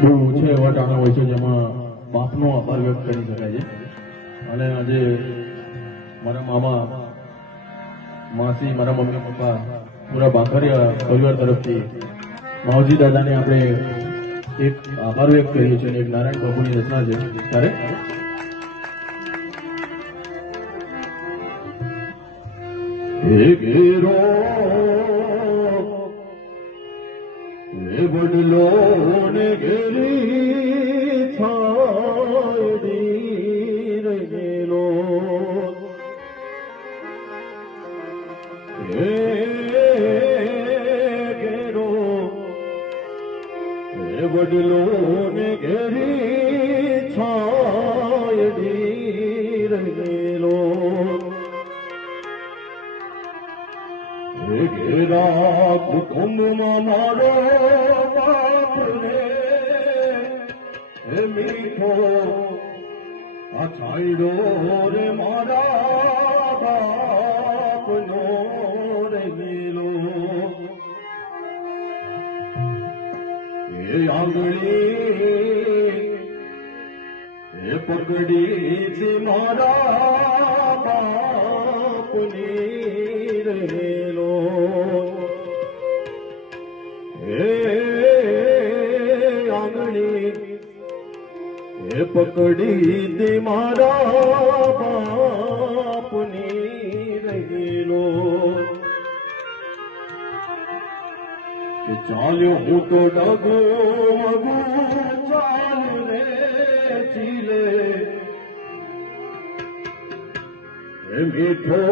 બહુ છે એવા ટાણા હોય છે જેમાં બાપનો આભાર વ્યક્ત કરી શકાય છે. અને આજે મારા મામા માસી મારા મમ્મી પપ્પા પૂરા ભાખરિયા પરિવાર તરફથી માવજી દાદાને આપણે એક આભાર વ્યક્ત કરીએ છીએ અને એક નારાયણ બાપુની રચના છે. ત્યારે ઘેરો વડલો ને ઘેરી છાયડી રહેલો ઘેરો વડલો ને ઘેરી છાયડી રહેલો ઘેરા કુટુંબમાં મારો બાપ રે મીઠો આ છાયડો રે મારા બાપનો રે લીલો એ આંગળી એ પકડી છે મારા બાપની રહેલો એ આંગળી એ પકડી દે મારા બાપની રહેલો કે ચાલ્યો હું તો ડગો ચાલ રે ચીલે મીઠો